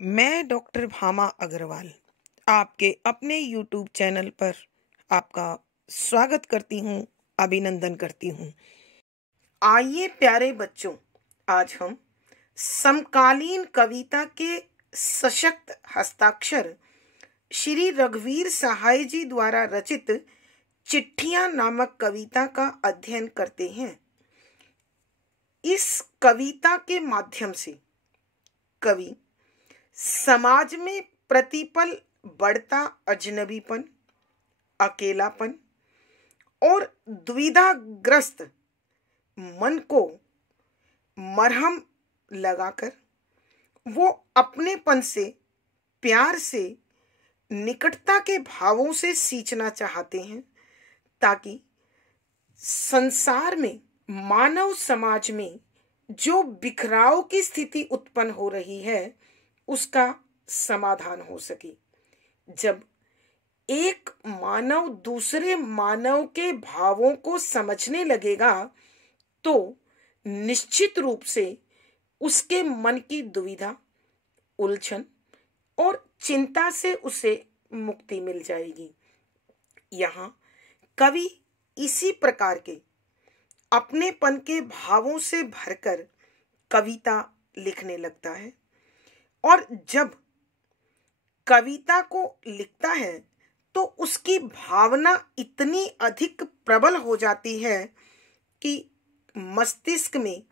मैं डॉक्टर भामा अग्रवाल आपके अपने YouTube चैनल पर आपका स्वागत करती हूँ, अभिनंदन करती हूँ। आइए प्यारे बच्चों, आज हम समकालीन कविता के सशक्त हस्ताक्षर श्री रघुवीर सहाय जी द्वारा रचित चिट्ठियां नामक कविता का अध्ययन करते हैं। इस कविता के माध्यम से कवि समाज में प्रतिपल बढ़ता अजनबीपन, अकेलापन और दुविधाग्रस्त मन को मरहम लगाकर वो अपनेपन से, प्यार से, निकटता के भावों से सींचना चाहते हैं, ताकि संसार में, मानव समाज में जो बिखराव की स्थिति उत्पन्न हो रही है उसका समाधान हो सके। जब एक मानव दूसरे मानव के भावों को समझने लगेगा तो निश्चित रूप से उसके मन की दुविधा, उलझन और चिंता से उसे मुक्ति मिल जाएगी। यहाँ कवि इसी प्रकार के अपनेपन के भावों से भरकर कविता लिखने लगता है, और जब कविता को लिखता है तो उसकी भावना इतनी अधिक प्रबल हो जाती है कि मस्तिष्क में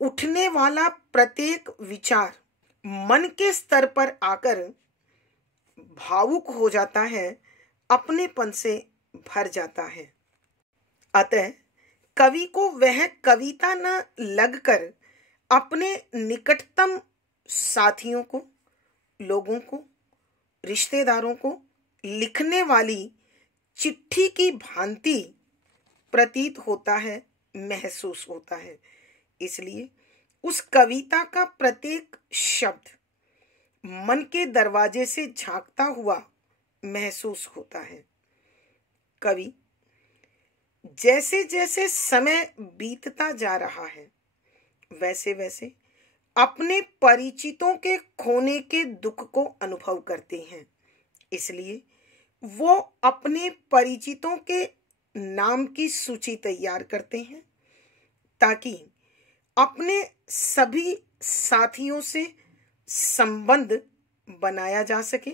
उठने वाला प्रत्येक विचार मन के स्तर पर आकर भावुक हो जाता है, अपनेपन से भर जाता है। अतः कवि को वह कविता न लगकर अपने निकटतम साथियों को, लोगों को, रिश्तेदारों को लिखने वाली चिट्ठी की भांति प्रतीत होता है, महसूस होता है। इसलिए उस कविता का प्रत्येक शब्द मन के दरवाजे से झांकता हुआ महसूस होता है। कवि जैसे जैसे समय बीतता जा रहा है वैसे वैसे अपने परिचितों के खोने के दुख को अनुभव करते हैं। इसलिए वो अपने परिचितों के नाम की सूची तैयार करते हैं, ताकि अपने सभी साथियों से संबंध बनाया जा सके,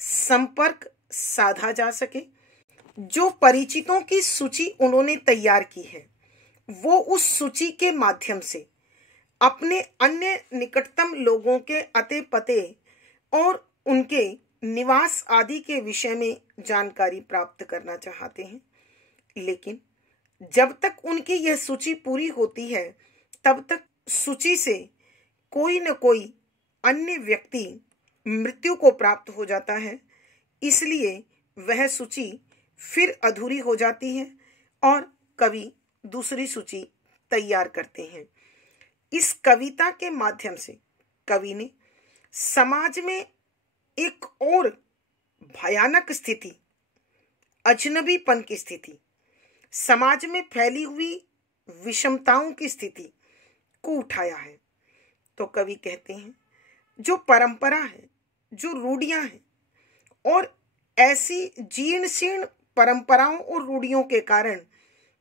संपर्क साधा जा सके। जो परिचितों की सूची उन्होंने तैयार की है, वो उस सूची के माध्यम से अपने अन्य निकटतम लोगों के अते पते और उनके निवास आदि के विषय में जानकारी प्राप्त करना चाहते हैं। लेकिन जब तक उनकी यह सूची पूरी होती है, तब तक सूची से कोई न कोई अन्य व्यक्ति मृत्यु को प्राप्त हो जाता है। इसलिए वह सूची फिर अधूरी हो जाती है और कवि दूसरी सूची तैयार करते हैं। इस कविता के माध्यम से कवि ने समाज में एक और भयानक स्थिति, अजनबीपन की स्थिति, समाज में फैली हुई विषमताओं की स्थिति को उठाया है। तो कवि कहते हैं, जो परंपरा है, जो रूढ़ियां हैं, और ऐसी जीर्ण शीर्ण परंपराओं और रूढ़ियों के कारण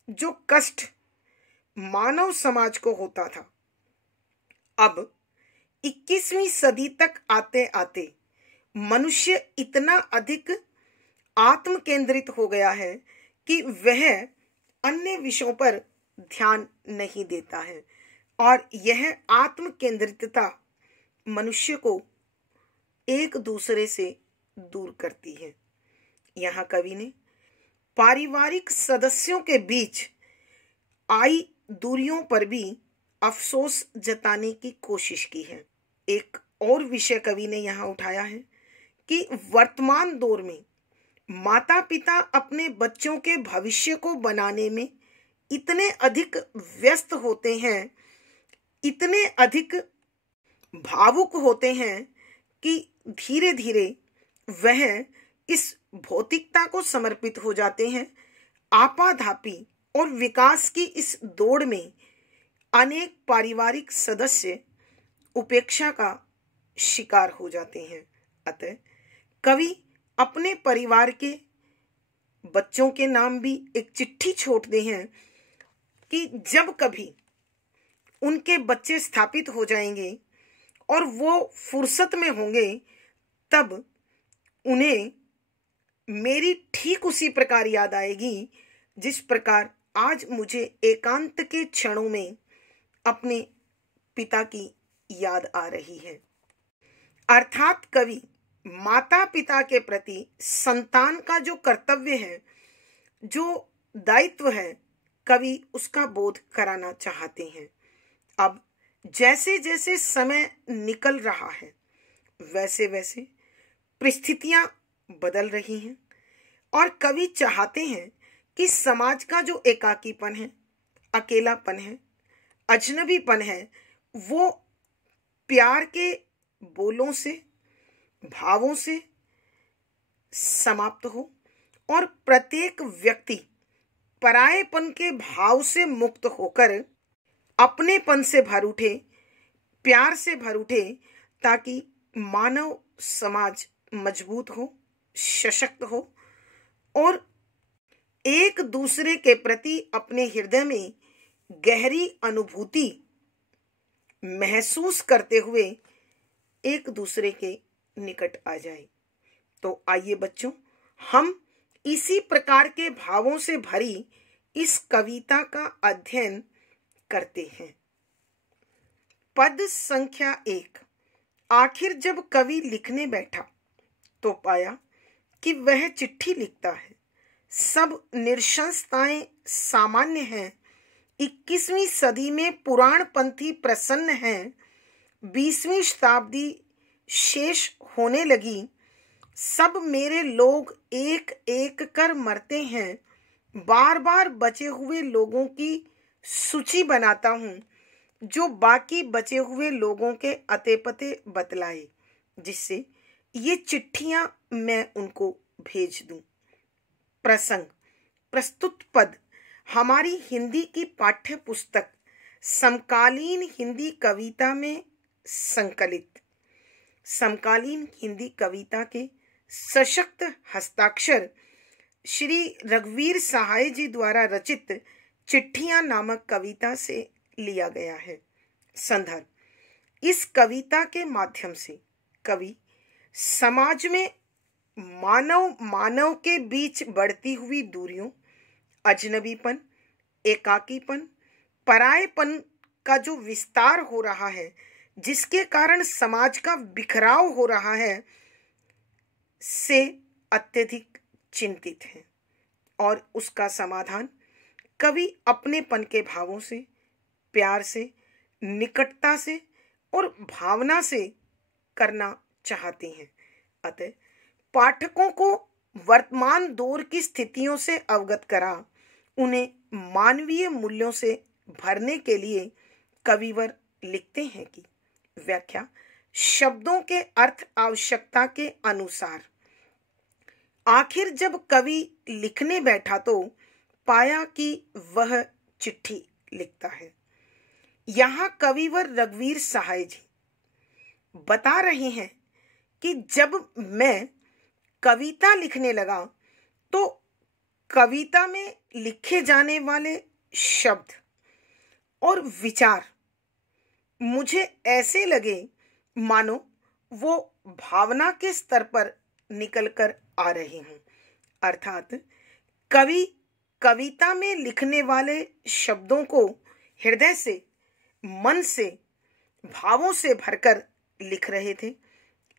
जो कष्ट मानव समाज को होता था, अब 21वीं सदी तक आते आते मनुष्य इतना अधिक आत्म केंद्रित हो गया है कि वह अन्य विषयों पर ध्यान नहीं देता है, और यह आत्म केंद्रितता मनुष्य को एक दूसरे से दूर करती है। यहाँ कवि ने पारिवारिक सदस्यों के बीच आई दूरियों पर भी अफसोस जताने की कोशिश की है। एक और विषय कवि ने यहाँ उठाया है कि वर्तमान दौर में माता पिता अपने बच्चों के भविष्य को बनाने में इतने अधिक व्यस्त होते हैं, इतने अधिक भावुक होते हैं कि धीरे धीरे वह इस भौतिकता को समर्पित हो जाते हैं। आपाधापी और विकास की इस दौड़ में अनेक पारिवारिक सदस्य उपेक्षा का शिकार हो जाते हैं। अतः कवि अपने परिवार के बच्चों के नाम भी एक चिट्ठी छोड़ते हैं कि जब कभी उनके बच्चे स्थापित हो जाएंगे और वो फुर्सत में होंगे, तब उन्हें मेरी ठीक उसी प्रकार याद आएगी जिस प्रकार आज मुझे एकांत के क्षणों में अपने पिता की याद आ रही है। अर्थात कवि माता पिता के प्रति संतान का जो कर्तव्य है, जो दायित्व है, कवि उसका बोध कराना चाहते हैं। अब जैसे जैसे समय निकल रहा है, वैसे वैसे परिस्थितियां बदल रही हैं और कवि चाहते हैं कि समाज का जो एकाकीपन है, अकेलापन है, अजनबीपन है, वो प्यार के बोलों से, भावों से समाप्त हो और प्रत्येक व्यक्ति परायेपन के भाव से मुक्त होकर अपनेपन से भर उठे, प्यार से भर उठे, ताकि मानव समाज मजबूत हो, सशक्त हो और एक दूसरे के प्रति अपने हृदय में गहरी अनुभूति महसूस करते हुए एक दूसरे के निकट आ जाए। तो आइए बच्चों, हम इसी प्रकार के भावों से भरी इस कविता का अध्ययन करते हैं। पद संख्या 1। आखिर जब कवि लिखने बैठा तो पाया कि वह चिट्ठी लिखता है। सब निरशंसताएं सामान्य हैं। 21वीं सदी में पुराणपंथी प्रसन्न हैं। 20वीं शताब्दी शेष होने लगी। सब मेरे लोग एक एक कर मरते हैं। बार बार बचे हुए लोगों की सूची बनाता हूं, जो बाकी बचे हुए लोगों के अते पते बतलाए, जिससे ये चिट्ठियां मैं उनको भेज दूं। प्रसंग। प्रस्तुत पद हमारी हिंदी की पाठ्य पुस्तक समकालीन हिंदी कविता में संकलित समकालीन हिंदी कविता के सशक्त हस्ताक्षर श्री रघुवीर सहाय जी द्वारा रचित चिट्ठियां नामक कविता से लिया गया है। संदर्भ। इस कविता के माध्यम से कवि समाज में मानव के बीच बढ़ती हुई दूरियों, अजनबीपन, एकाकीपन, परायेपन का जो विस्तार हो रहा है, जिसके कारण समाज का बिखराव हो रहा है, से अत्यधिक चिंतित है और उसका समाधान कवि अपनेपन के भावों से, प्यार से, निकटता से और भावना से करना चाहते हैं। अतः पाठकों को वर्तमान दौर की स्थितियों से अवगत करा उन्हें मानवीय मूल्यों से भरने के लिए कविवर लिखते हैं कि व्याख्या शब्दों के अर्थ आवश्यकता के अनुसार। आखिर जब कवि लिखने बैठा तो पाया कि वह चिट्ठी लिखता है। यहाँ कविवर रघुवीर सहाय जी बता रहे हैं कि जब मैं कविता लिखने लगा तो कविता में लिखे जाने वाले शब्द और विचार मुझे ऐसे लगे मानो वो भावना के स्तर पर निकलकर आ रहे हों। अर्थात कवि कविता में लिखने वाले शब्दों को हृदय से, मन से, भावों से भरकर लिख रहे थे।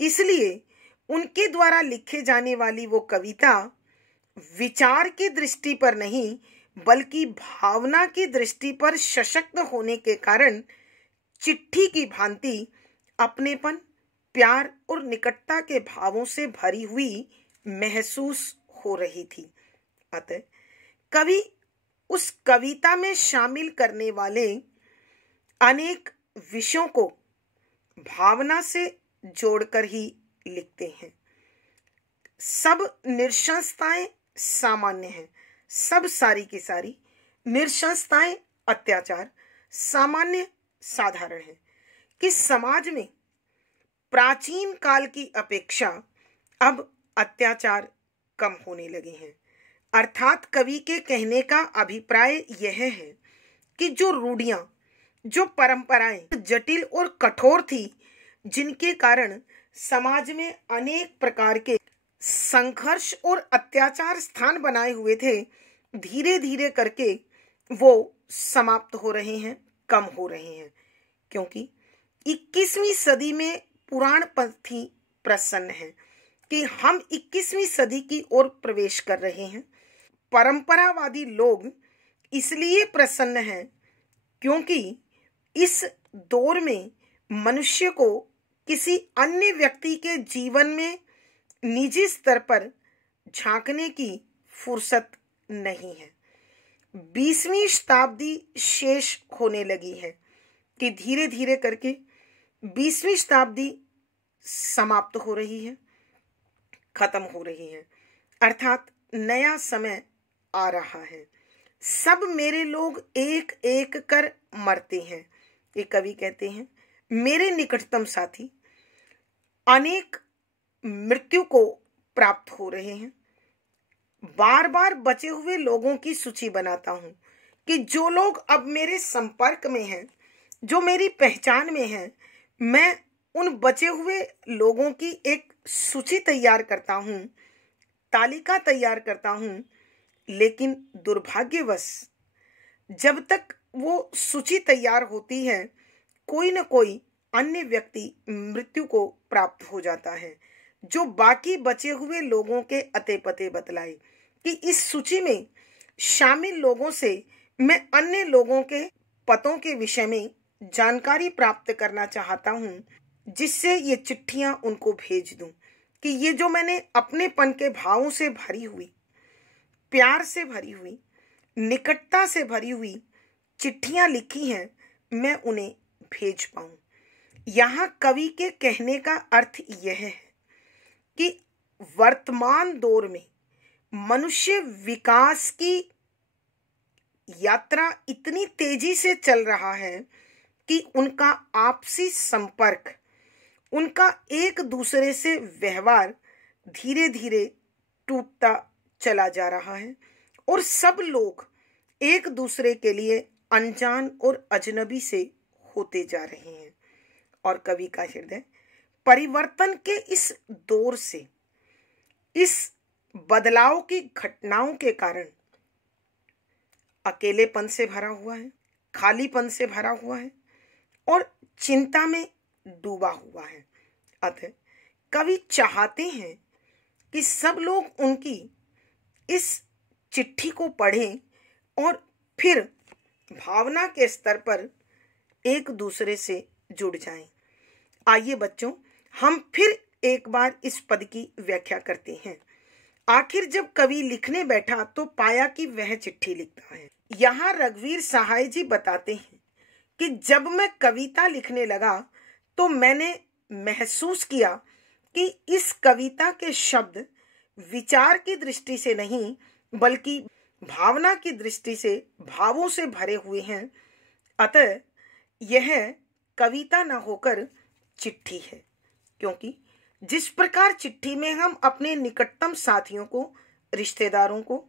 इसलिए उनके द्वारा लिखे जाने वाली वो कविता विचार की दृष्टि पर नहीं, बल्कि भावना की दृष्टि पर सशक्त होने के कारण चिट्ठी की भांति अपनेपन, प्यार और निकटता के भावों से भरी हुई महसूस हो रही थी। अतः कवि उस कविता में शामिल करने वाले अनेक विषयों को भावना से जोड़कर ही लिखते हैं। सब निरशंसताएं सामान्य हैं। सब सारी की सारी निरशंसताएं, अत्याचार सामान्य, साधारण है कि समाज में प्राचीन काल की अपेक्षा अब अत्याचार कम होने लगे हैं। अर्थात कवि के कहने का अभिप्राय यह है कि जो रूढ़ियां, जो परंपराएं जटिल और कठोर थी, जिनके कारण समाज में अनेक प्रकार के संघर्ष और अत्याचार स्थान बनाए हुए थे, धीरे धीरे करके वो समाप्त हो रहे हैं, कम हो रहे हैं। क्योंकि 21वीं सदी में पुराणपंथी प्रसन्न है कि हम 21वीं सदी की ओर प्रवेश कर रहे हैं। परंपरावादी लोग इसलिए प्रसन्न हैं क्योंकि इस दौर में मनुष्य को किसी अन्य व्यक्ति के जीवन में निजी स्तर पर झांकने की फुर्सत नहीं है। 20वीं शताब्दी शेष होने लगी है कि धीरे धीरे करके 20वीं शताब्दी समाप्त हो रही है, खत्म हो रही है। अर्थात नया समय आ रहा है। सब मेरे लोग एक एक कर मरते हैं, ये कवि कहते हैं। मेरे निकटतम साथी अनेक मृत्यु को प्राप्त हो रहे हैं। बार बार बचे हुए लोगों की सूची बनाता हूं कि जो लोग अब मेरे संपर्क में हैं, जो मेरी पहचान में हैं, मैं उन बचे हुए लोगों की एक सूची तैयार करता हूं, तालिका तैयार करता हूं। लेकिन दुर्भाग्यवश जब तक वो सूची तैयार होती है, कोई न कोई अन्य व्यक्ति मृत्यु को प्राप्त हो जाता है, जो बाकी बचे हुए लोगों के अते पते बतलाए कि इस सूची में शामिल लोगों से मैं अन्य लोगों के पतों के विषय में जानकारी प्राप्त करना चाहता हूं, जिससे ये चिट्ठियां उनको भेज दूं कि ये जो मैंने अपनेपन के भावों से भरी हुई, प्यार से भरी हुई, निकटता से भरी हुई चिट्ठियां लिखी हैं, मैं उन्हें भेज पाऊं। यहाँ कवि के कहने का अर्थ यह है कि वर्तमान दौर में मनुष्य विकास की यात्रा इतनी तेजी से चल रहा है कि उनका आपसी संपर्क, उनका एक दूसरे से व्यवहार धीरे धीरे टूटता चला जा रहा है और सब लोग एक दूसरे के लिए अनजान और अजनबी से होते जा रहे हैं। और कवि का हृदय परिवर्तन के इस दौर से, इस बदलाव की घटनाओं के कारण अकेलेपन से भरा हुआ है, खालीपन से भरा हुआ है और चिंता में डूबा हुआ है। अतः कवि चाहते हैं कि सब लोग उनकी इस चिट्ठी को पढ़ें और फिर भावना के स्तर पर एक दूसरे से जुड़ जाएं। आइए बच्चों, हम फिर एक बार इस पद की व्याख्या करते हैं। आखिर जब कवि लिखने बैठा तो पाया कि वह चिट्ठी लिखता है। यहाँ रघुवीर सहाय जी बताते हैं कि जब मैं कविता लिखने लगा तो मैंने महसूस किया कि इस कविता के शब्द विचार की दृष्टि से नहीं बल्कि भावना की दृष्टि से, भावों से भरे हुए हैं। अतः यह कविता न होकर चिट्ठी है, क्योंकि जिस प्रकार चिट्ठी में हम अपने निकटतम साथियों को, रिश्तेदारों को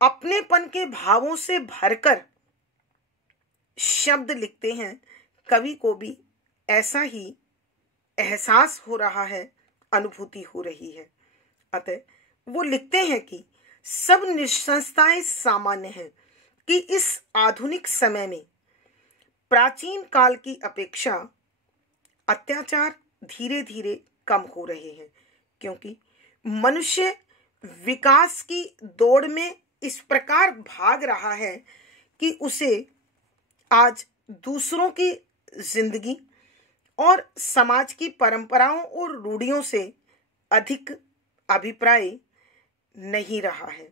अपनेपन के भावों से भरकर शब्द लिखते हैं, कवि को भी ऐसा ही एहसास हो रहा है, अनुभूति हो रही है। अतः वो लिखते हैं कि सब निसंशताएं सामान्य हैं कि इस आधुनिक समय में प्राचीन काल की अपेक्षा अत्याचार धीरे धीरे कम हो रहे हैं, क्योंकि मनुष्य विकास की दौड़ में इस प्रकार भाग रहा है कि उसे आज दूसरों की जिंदगी और समाज की परंपराओं और रूढ़ियों से अधिक अभिप्राय नहीं रहा है।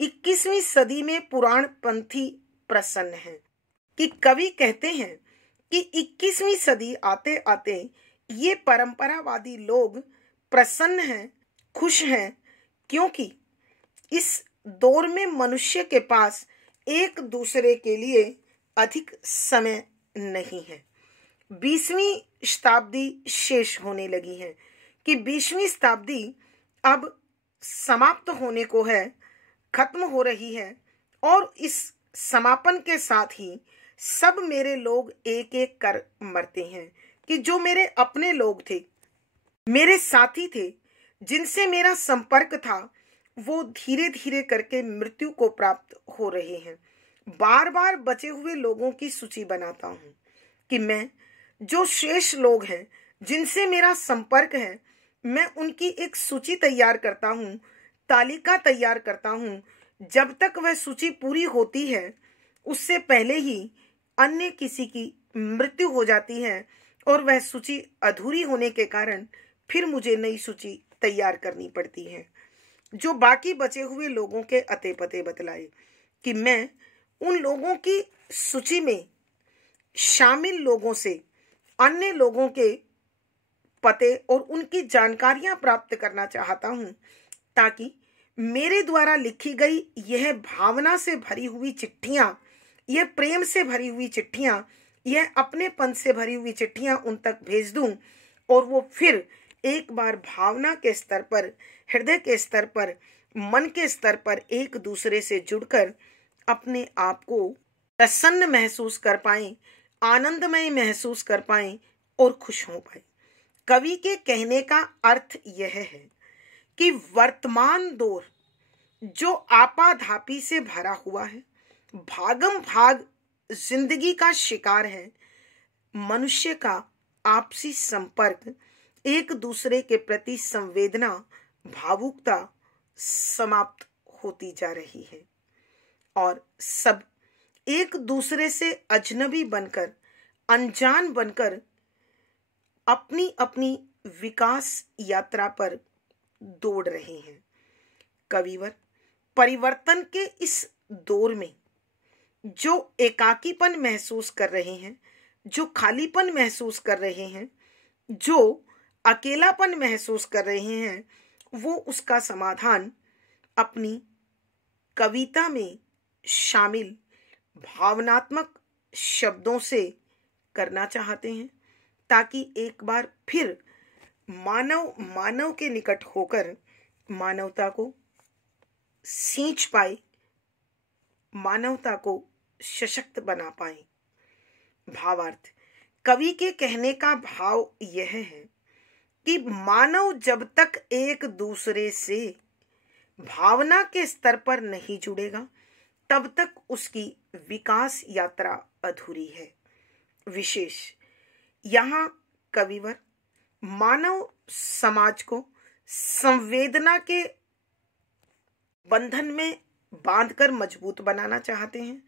21वीं सदी में पुराणपंथी प्रसन्न है कि कवि कहते हैं कि 21वीं सदी आते आते ये परंपरावादी लोग प्रसन्न हैं, खुश हैं, क्योंकि इस दौर में मनुष्य के पास एक दूसरे के लिए अधिक समय नहीं है। 20वीं शताब्दी शेष होने लगी है, कि 20वीं शताब्दी अब समाप्त होने को है, खत्म हो रही है। और इस समापन के साथ ही सब मेरे लोग एक एक कर मरते हैं, कि जो मेरे अपने लोग थे, मेरे साथी थे, जिनसे मेरा संपर्क था, वो धीरे धीरे करके मृत्यु को प्राप्त हो रहे हैं। बार बार बचे हुए लोगों की सूची बनाता हूँ, कि मैं जो शेष लोग हैं जिनसे मेरा संपर्क है, मैं उनकी एक सूची तैयार करता हूँ, तालिका तैयार करता हूँ। जब तक वह सूची पूरी होती है, उससे पहले ही अन्य किसी की मृत्यु हो जाती है, और वह सूची अधूरी होने के कारण फिर मुझे नई सूची तैयार करनी पड़ती है, जो बाकी बचे हुए लोगों के अते पते बतलाए, कि मैं उन लोगों की सूची में शामिल लोगों से अन्य लोगों के पते और उनकी जानकारियां प्राप्त करना चाहता हूं, ताकि मेरे द्वारा लिखी गई यह भावना से भरी हुई चिट्ठियां, यह प्रेम से भरी हुई चिट्ठियां, यह अपनेपन से भरी हुई चिट्ठियां उन तक भेज दूं, और वो फिर एक बार भावना के स्तर पर, हृदय के स्तर पर, मन के स्तर पर एक दूसरे से जुड़कर अपने आप को प्रसन्न महसूस कर पाएं, आनंदमय महसूस कर पाएं और खुश हो पाएं। कवि के कहने का अर्थ यह है कि वर्तमान दौर जो आपाधापी से भरा हुआ है, भागम भाग जिंदगी का शिकार है, मनुष्य का आपसी संपर्क, एक दूसरे के प्रति संवेदना, भावुकता समाप्त होती जा रही है, और सब एक दूसरे से अजनबी बनकर, अनजान बनकर अपनी अपनी विकास यात्रा पर दौड़ रहे हैं। कविवर परिवर्तन के इस दौर में जो एकाकीपन महसूस कर रहे हैं, जो खालीपन महसूस कर रहे हैं, जो अकेलापन महसूस कर रहे हैं, वो उसका समाधान अपनी कविता में शामिल भावनात्मक शब्दों से करना चाहते हैं, ताकि एक बार फिर मानव के निकट होकर मानवता को सींच पाए, मानवता को सशक्त बना पाए। भावार्थ, कवि के कहने का भाव यह है कि मानव जब तक एक दूसरे से भावना के स्तर पर नहीं जुड़ेगा, तब तक उसकी विकास यात्रा अधूरी है। विशेष यहाँ कविवर मानव समाज को संवेदना के बंधन में बांधकर मजबूत बनाना चाहते हैं।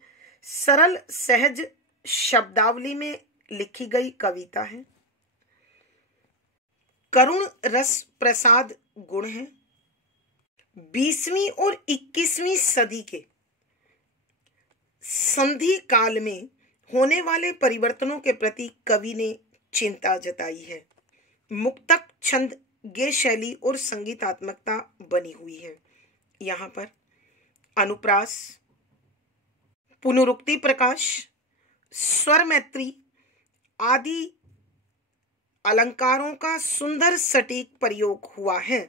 सरल सहज शब्दावली में लिखी गई कविता है, करुण रस प्रसाद गुण है। 20वीं और 21वीं सदी के संधि काल में होने वाले परिवर्तनों के प्रति कवि ने चिंता जताई है। मुक्तक, छंद, गेय शैली और संगीतात्मकता बनी हुई है। यहाँ पर अनुप्रास, पुनरुक्ति प्रकाश, स्वर मैत्री आदि अलंकारों का सुंदर सटीक प्रयोग हुआ है।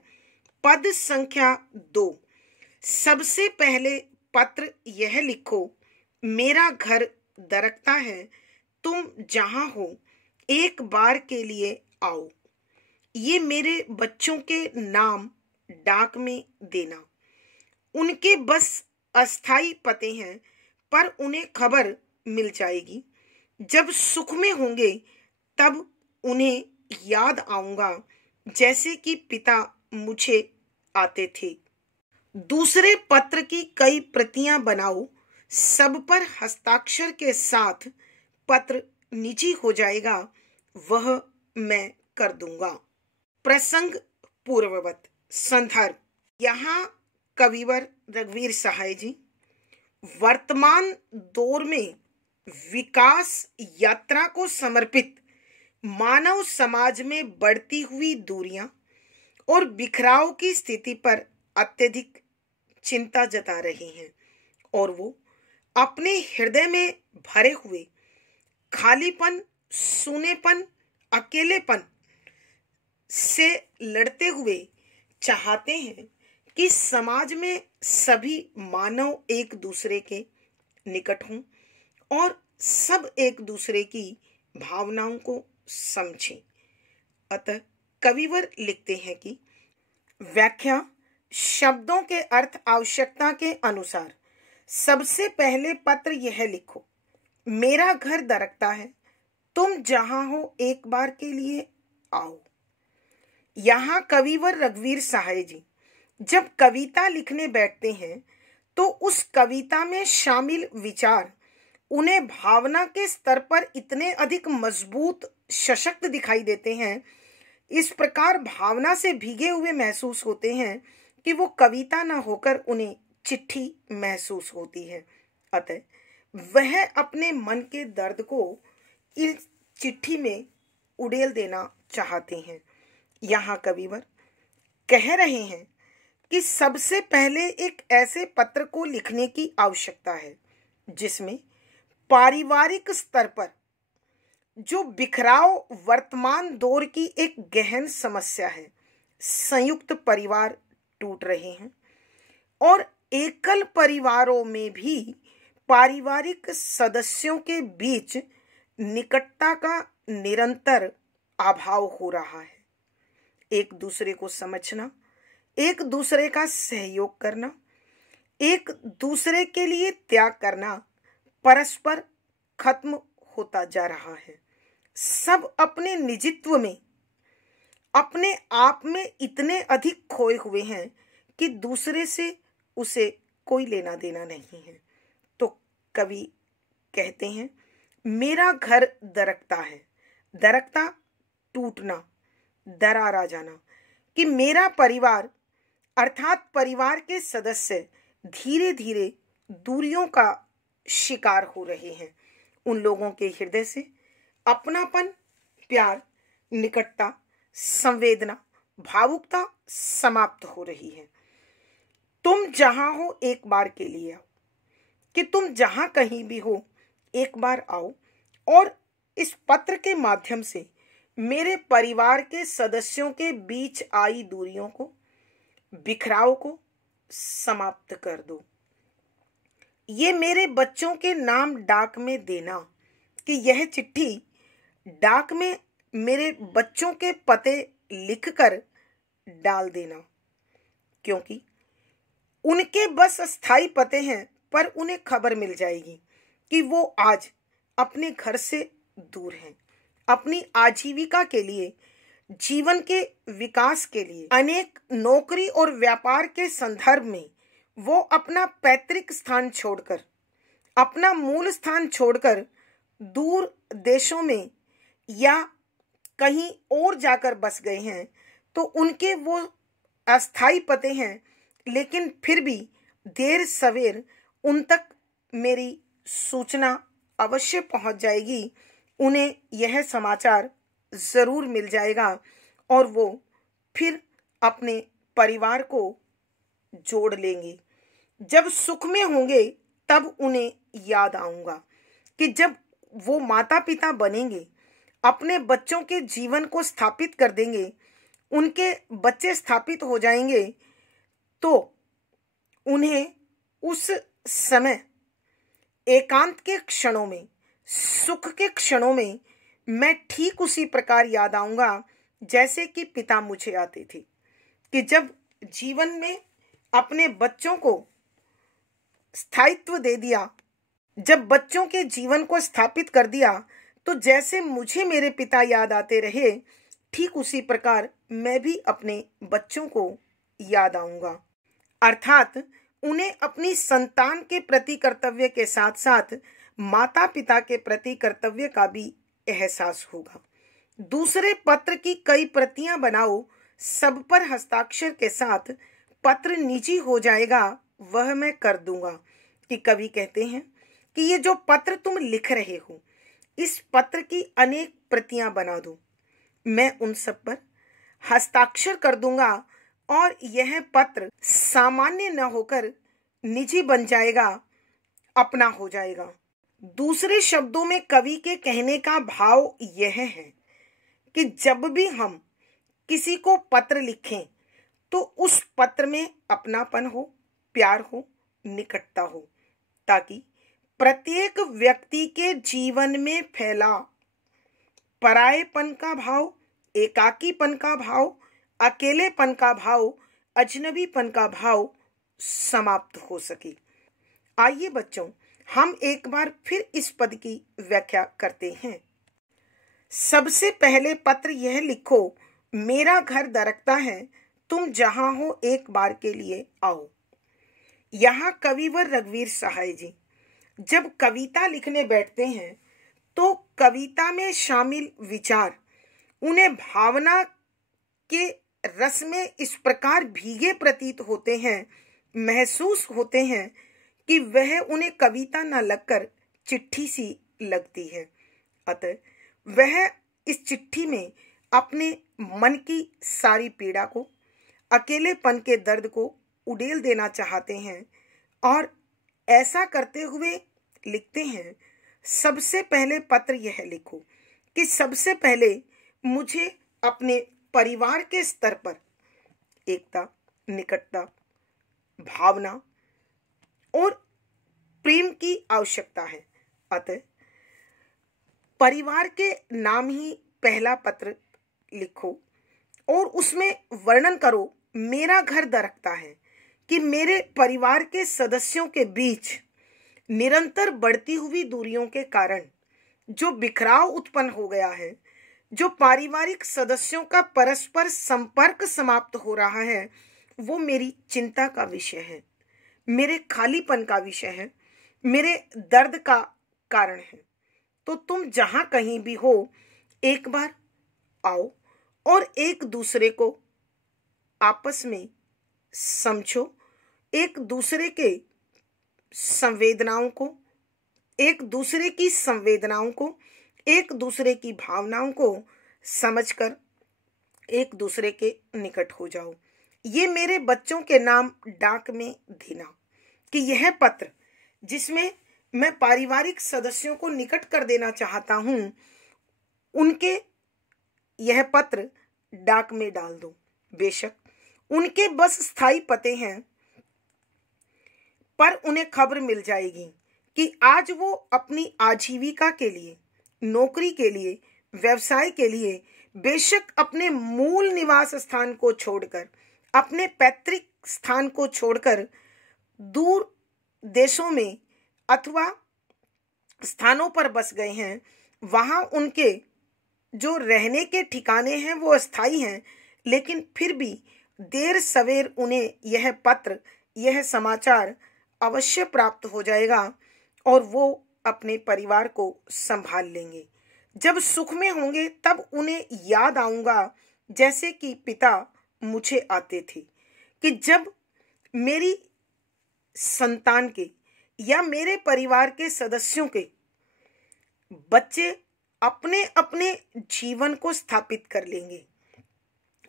पद संख्या 2। सबसे पहले पत्र यह लिखो, मेरा घर दरकता है, तुम जहां हो एक बार के लिए आओ। ये मेरे बच्चों के नाम डाक में देना। उनके बस अस्थाई पते हैं, पर उन्हें खबर मिल जाएगी। जब सुख में होंगे तब उन्हें याद आऊंगा, जैसे कि पिता मुझे आते थे। दूसरे पत्र की कई प्रतियां बनाओ, सब पर हस्ताक्षर के साथ पत्र निजी हो जाएगा, वह मैं कर दूंगा। प्रसंग पूर्ववत। संदर्भ, यहाँ कविवर रघुवीर सहाय जी वर्तमान दौर में विकास यात्रा को समर्पित मानव समाज में बढ़ती हुई दूरियां और बिखराव की स्थिति पर अत्यधिक चिंता जता रहे हैं, और वो अपने हृदय में भरे हुए खालीपन, सूनेपन, अकेलेपन से लड़ते हुए चाहते हैं कि समाज में सभी मानव एक दूसरे के निकट हों और सब एक दूसरे की भावनाओं को समझें। अतः कविवर लिखते हैं कि व्याख्या शब्दों के अर्थ आवश्यकता के अनुसार सबसे पहले पत्र यह लिखो, मेरा घर दरकता है, तुम जहां हो एक बार के लिए आओ। यहाँ कविवर रघुवीर सहाय जी जब कविता लिखने बैठते हैं तो उस कविता में शामिल विचार उन्हें भावना के स्तर पर इतने अधिक मजबूत, सशक्त दिखाई देते हैं, इस प्रकार भावना से भीगे हुए महसूस होते हैं कि वो कविता न होकर उन्हें चिट्ठी महसूस होती है। अतः वह अपने मन के दर्द को इस चिट्ठी में उड़ेल देना चाहते हैं। यहाँ कविवर कह रहे हैं कि सबसे पहले एक ऐसे पत्र को लिखने की आवश्यकता है जिसमें पारिवारिक स्तर पर जो बिखराव वर्तमान दौर की एक गहन समस्या है, संयुक्त परिवार टूट रहे हैं और एकल परिवारों में भी पारिवारिक सदस्यों के बीच निकटता का निरंतर अभाव हो रहा है। एक दूसरे को समझना, एक दूसरे का सहयोग करना, एक दूसरे के लिए त्याग करना परस्पर खत्म होता जा रहा है। सब अपने निजित्व में, अपने आप में इतने अधिक खोए हुए हैं कि दूसरे से उसे कोई लेना देना नहीं है। तो कवि कहते हैं, मेरा घर दरकता है, दरकता टूटना, दरार आ जाना, कि मेरा परिवार अर्थात परिवार के सदस्य धीरे धीरे दूरियों का शिकार हो रहे हैं। उन लोगों के हृदय से अपनापन, प्यार, निकटता, संवेदना, भावुकता समाप्त हो रही है। तुम जहां हो एक बार के लिए आओ, कि तुम जहां कहीं भी हो एक बार आओ और इस पत्र के माध्यम से मेरे परिवार के सदस्यों के बीच आई दूरियों को, बिखराव को समाप्त कर दो। ये मेरे बच्चों के नाम डाक में देना, कि यह चिट्ठी डाक में मेरे बच्चों के पते लिखकर डाल देना, क्योंकि उनके बस अस्थाई पते हैं, पर उन्हें खबर मिल जाएगी कि वो आज अपने घर से दूर हैं। अपनी आजीविका के लिए, जीवन के विकास के लिए, अनेक नौकरी और व्यापार के संदर्भ में वो अपना पैतृक स्थान छोड़कर, अपना मूल स्थान छोड़कर दूर देशों में या कहीं और जाकर बस गए हैं। तो उनके वो अस्थाई पते हैं, लेकिन फिर भी देर सवेर उन तक मेरी सूचना अवश्य पहुंच जाएगी। उन्हें यह समाचार जरूर मिल जाएगा और वो फिर अपने परिवार को जोड़ लेंगे। जब सुख में होंगे तब उन्हें याद आऊंगा कि जब वो माता पिता बनेंगे, अपने बच्चों के जीवन को स्थापित कर देंगे, उनके बच्चे स्थापित हो जाएंगे, तो उन्हें उस समय एकांत के क्षणों में, सुख के क्षणों में मैं ठीक उसी प्रकार याद आऊंगा जैसे कि पिता मुझे आते थे, कि जब जीवन में अपने बच्चों को स्थायित्व दे दिया, जब बच्चों के जीवन को स्थापित कर दिया, तो जैसे मुझे मेरे पिता याद आते रहे, ठीक उसी प्रकार मैं भी अपने बच्चों को याद आऊंगा। अर्थात उन्हें अपनी संतान के प्रति कर्तव्य के साथ साथ माता पिता के प्रति कर्तव्य का भी एहसास होगा। दूसरे पत्र की कई प्रतियां बनाओ, सब पर हस्ताक्षर के साथ पत्र निजी हो जाएगा, वह मैं कर दूंगा। कि कवि कहते हैं कि ये जो पत्र तुम लिख रहे हो, इस पत्र की अनेक प्रतियां बना दो, मैं उन सब पर हस्ताक्षर कर दूंगा और यह पत्र सामान्य न होकर निजी बन जाएगा, अपना हो जाएगा। दूसरे शब्दों में कवि के कहने का भाव यह है कि जब भी हम किसी को पत्र लिखें तो उस पत्र में अपनापन हो, प्यार हो, निकटता हो, ताकि प्रत्येक व्यक्ति के जीवन में फैला परायेपन का भाव, एकाकीपन का भाव, अकेलेपन का भाव, अजनबीपन का भाव समाप्त हो सके। आइए बच्चों, हम एक बार फिर इस पद की व्याख्या करते हैं। सबसे पहले पत्र यह लिखो, मेरा घर दरकता है, तुम जहां हो एक बार के लिए आओ। यहाँ कविवर रघुवीर सहाय जी जब कविता लिखने बैठते हैं तो कविता में शामिल विचार उन्हें भावना के रस में इस प्रकार भीगे प्रतीत होते हैं, महसूस होते हैं कि वह उन्हें कविता न लगकर चिट्ठी सी लगती है। अतः वह इस चिट्ठी में अपने मन की सारी पीड़ा को, अकेलेपन के दर्द को उड़ेल देना चाहते हैं और ऐसा करते हुए लिखते हैं, सबसे पहले पत्र यह लिखो कि सबसे पहले मुझे अपने परिवार के स्तर पर एकता, निकटता, भावना और प्रेम की आवश्यकता है। अतः परिवार के नाम ही पहला पत्र लिखो और उसमें वर्णन करो, मेरा घर दरकता है, कि मेरे परिवार के सदस्यों के बीच निरंतर बढ़ती हुई दूरियों के कारण जो बिखराव उत्पन्न हो गया है, जो पारिवारिक सदस्यों का परस्पर संपर्क समाप्त हो रहा है, वो मेरी चिंता का विषय है, मेरे खालीपन का विषय है, मेरे दर्द का कारण है। तो तुम जहां कहीं भी हो एक बार आओ और एक दूसरे को आपस में समझो, एक दूसरे के संवेदनाओं को, एक दूसरे की संवेदनाओं को, एक दूसरे की भावनाओं को समझकर एक दूसरे के निकट हो जाओ। ये मेरे बच्चों के नाम डाक में देना कि यह पत्र जिसमें मैं पारिवारिक सदस्यों को निकट कर देना चाहता हूं, उनके यह पत्र डाक में डाल दो। बेशक उनके बस स्थायी पते हैं, पर उन्हें खबर मिल जाएगी कि आज वो अपनी आजीविका के लिए, नौकरी के लिए, व्यवसाय के लिए बेशक अपने मूल निवास स्थान को छोड़कर, अपने पैतृक स्थान को छोड़कर दूर देशों में अथवा स्थानों पर बस गए हैं। वहां उनके जो रहने के ठिकाने हैं वो अस्थायी हैं, लेकिन फिर भी देर सवेर उन्हें यह पत्र, यह समाचार अवश्य प्राप्त हो जाएगा और वो अपने परिवार को संभाल लेंगे। जब सुख में होंगे तब उन्हें याद आऊंगा, जैसे कि पिता मुझे आते थे, कि जब मेरी संतान के या मेरे परिवार के सदस्यों के बच्चे अपने अपने जीवन को स्थापित कर लेंगे,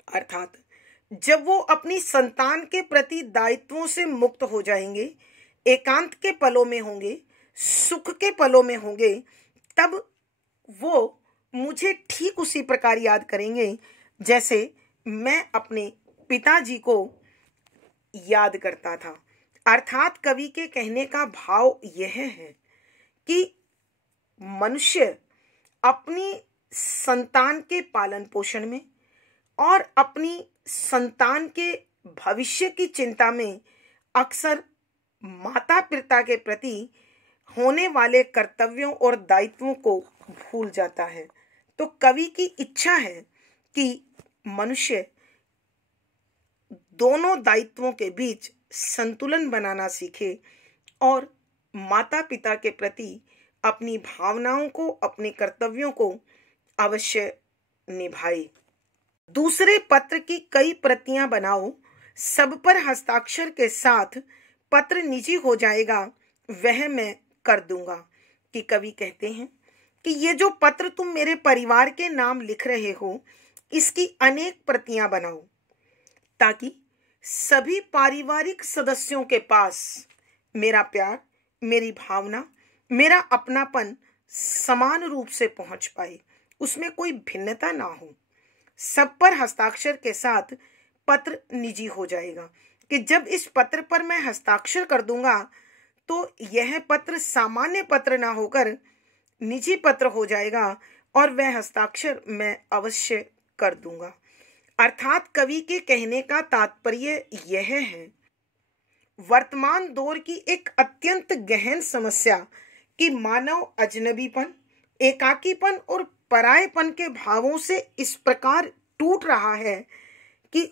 अर्थात जब वो अपनी संतान के प्रति दायित्वों से मुक्त हो जाएंगे, एकांत के पलों में होंगे, सुख के पलों में होंगे, तब वो मुझे ठीक उसी प्रकार याद करेंगे जैसे मैं अपने पिताजी को याद करता था। अर्थात कवि के कहने का भाव यह है कि मनुष्य अपनी संतान के पालन पोषण में और अपनी संतान के भविष्य की चिंता में अक्सर माता पिता के प्रति होने वाले कर्तव्यों और दायित्वों को भूल जाता है। तो कवि की इच्छा है कि मनुष्य दोनों दायित्वों के बीच संतुलन बनाना सीखे और माता पिता के प्रति अपनी भावनाओं को, अपने कर्तव्यों को अवश्य निभाए। दूसरे पत्र की कई प्रतियां बनाओ, सब पर हस्ताक्षर के साथ पत्र निजी हो जाएगा, वह मैं कर दूंगा। कि कवि कहते हैं कि ये जो पत्र तुम मेरे परिवार के नाम लिख रहे हो, इसकी अनेक प्रतियां बनाओ, ताकि सभी पारिवारिक सदस्यों के पास मेरा प्यार, मेरी भावना, मेरा अपनापन समान रूप से पहुंच पाए, उसमें कोई भिन्नता ना हो। सब पर हस्ताक्षर के साथ पत्र निजी हो जाएगा कि जब इस पत्र पर मैं हस्ताक्षर कर दूंगा तो यह पत्र सामान्य पत्र ना होकर निजी पत्र हो जाएगा और वह हस्ताक्षर मैं अवश्य कर दूंगा। अर्थात कवि के कहने का तात्पर्य यह है, वर्तमान दौर की एक अत्यंत गहन समस्या कि मानव अजनबीपन, एकाकीपन और परायेपन के भावों से इस प्रकार टूट रहा है कि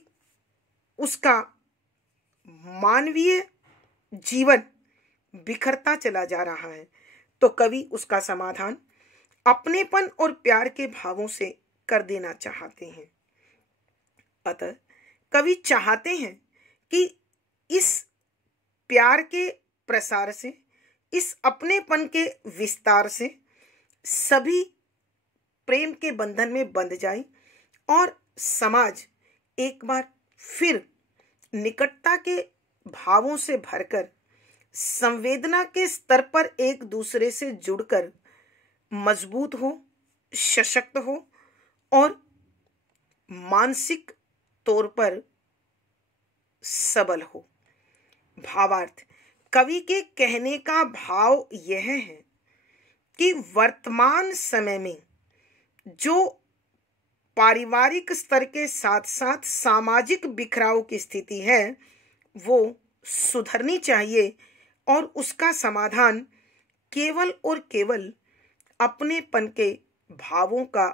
उसका मानवीय जीवन बिखरता चला जा रहा है। तो कवि उसका समाधान अपनेपन और प्यार के भावों से कर देना चाहते हैं। अतः कवि चाहते हैं कि इस प्यार के प्रसार से, इस अपनेपन के विस्तार से सभी प्रेम के बंधन में बंध जाए और समाज एक बार फिर निकटता के भावों से भरकर संवेदना के स्तर पर एक दूसरे से जुड़कर मजबूत हो, सशक्त हो और मानसिक तौर पर सबल हो। भावार्थ, कवि के कहने का भाव यह है कि वर्तमान समय में जो पारिवारिक स्तर के साथ साथ सामाजिक बिखराव की स्थिति है वो सुधरनी चाहिए और उसका समाधान केवल और केवल अपनेपन के भावों का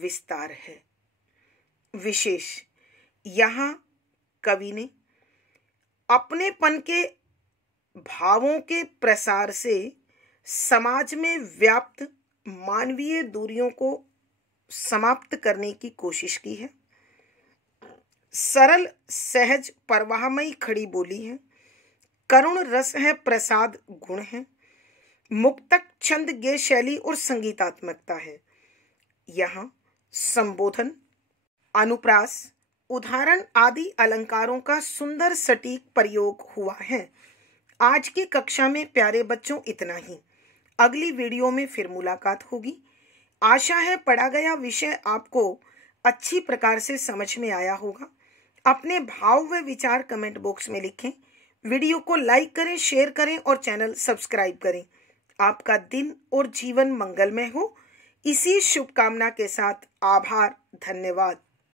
विस्तार है। विशेष यहाँ कवि ने अपनेपन के भावों के प्रसार से समाज में व्याप्त मानवीय दूरियों को समाप्त करने की कोशिश की है। सरल, सहज, परवाहमयी खड़ी बोली है, करुण रस है, प्रसाद गुण है, मुक्तक छंद गेय शैली और संगीतात्मकता है। यहाँ संबोधन, अनुप्रास, उदाहरण आदि अलंकारों का सुंदर सटीक प्रयोग हुआ है। आज की कक्षा में प्यारे बच्चों इतना ही। अगली वीडियो में फिर मुलाकात होगी। आशा है पढ़ा गया विषय आपको अच्छी प्रकार से समझ में आया होगा। अपने भाव व विचार कमेंट बॉक्स में लिखें। वीडियो को लाइक करें, शेयर करें और चैनल सब्सक्राइब करें। आपका दिन और जीवन मंगलमय हो। इसी शुभकामना के साथ आभार, धन्यवाद।